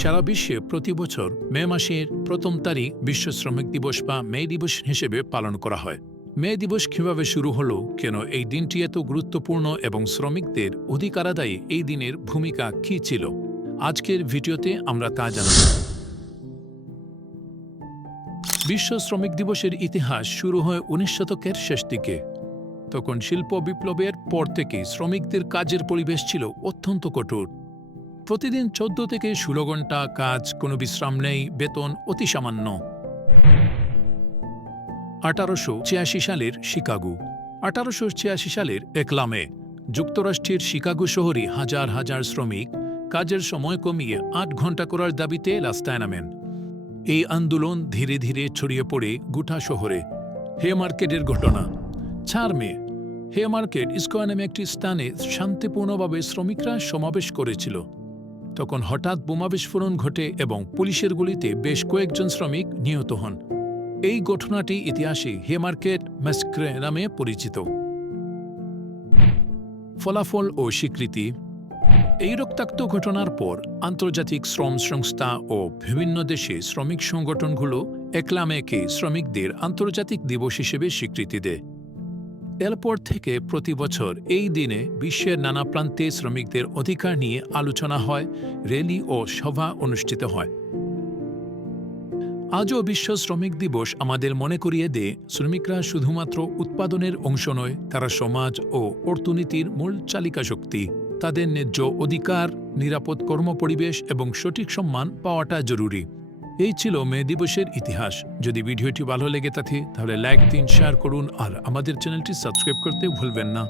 সারা বিশ্বে প্রতি বছর মে মাসের প্রথম তারিখ বিশ্ব শ্রমিক দিবস বা মে দিবস হিসেবে পালন করা হয়। মে দিবস কীভাবে শুরু হলো, কেন এই দিনটি এত গুরুত্বপূর্ণ এবং শ্রমিকদের অধিকার আদায়ে এই দিনের ভূমিকা কী ছিল? আজকের ভিডিওতে আমরা তা জানব। বিশ্ব শ্রমিক দিবসের ইতিহাস শুরু হয় উনিশ শতকের শেষ দিকে। তখন শিল্প বিপ্লবের পর থেকে শ্রমিকদের কাজের পরিবেশ ছিল অত্যন্ত কঠোর। প্রতিদিন চোদ্দ থেকে ষোলো ঘণ্টা কাজ, কোনো বিশ্রাম নেই, বেতন অতি সামান্য। আঠারোশো ছিয়াশি সালের শিকাগো। আঠারোশো ছিয়াশি সালের একলামে যুক্তরাষ্ট্রের শিকাগো শহরে হাজার হাজার শ্রমিক কাজের সময় কমিয়ে আট ঘণ্টা করার দাবিতে রাস্তায় নামেন। এই আন্দোলন ধীরে ধীরে ছড়িয়ে পড়ে গোটা শহরে। হে মার্কেটের ঘটনা। চার মে। হে মার্কেট স্কোয়ার নামে একটি স্থানে শান্তিপূর্ণভাবে শ্রমিকরা সমাবেশ করেছিল। তখন হঠাৎ বোমা বিস্ফোরণ ঘটে এবং পুলিশের গুলিতে বেশ কয়েকজন শ্রমিক নিহত হন। এই ঘটনাটি ইতিহাসে হে মার্কেট ম্যাসক্রে নামে পরিচিত। ফলাফল ও স্বীকৃতি। এই রক্তাক্ত ঘটনার পর আন্তর্জাতিক শ্রম সংস্থা ও বিভিন্ন দেশে শ্রমিক সংগঠনগুলো একলামেকে শ্রমিকদের আন্তর্জাতিক দিবস হিসেবে স্বীকৃতি দেয়। এরপর থেকে প্রতি বছর এই দিনে বিশ্বের নানা প্রান্তে শ্রমিকদের অধিকার নিয়ে আলোচনা হয়, র্যালি ও সভা অনুষ্ঠিত হয়। আজও বিশ্ব শ্রমিক দিবস আমাদের মনে করিয়ে দেয়, শ্রমিকরা শুধুমাত্র উৎপাদনের অংশ নয়, তারা সমাজ ও অর্থনীতির মূল চালিকা শক্তি। তাদের ন্যায্য অধিকার, নিরাপদ কর্মপরিবেশ এবং সঠিক সম্মান পাওয়াটা জরুরি। এই ছিল মে দিবসের ইতিহাস। যদি ভিডিওটি ভালো লেগে থাকে, তাহলে লাইক দিন শেয়ার করুন। আর আমাদের চ্যানেলটি সাবস্ক্রাইব করতে ভুলবেন না।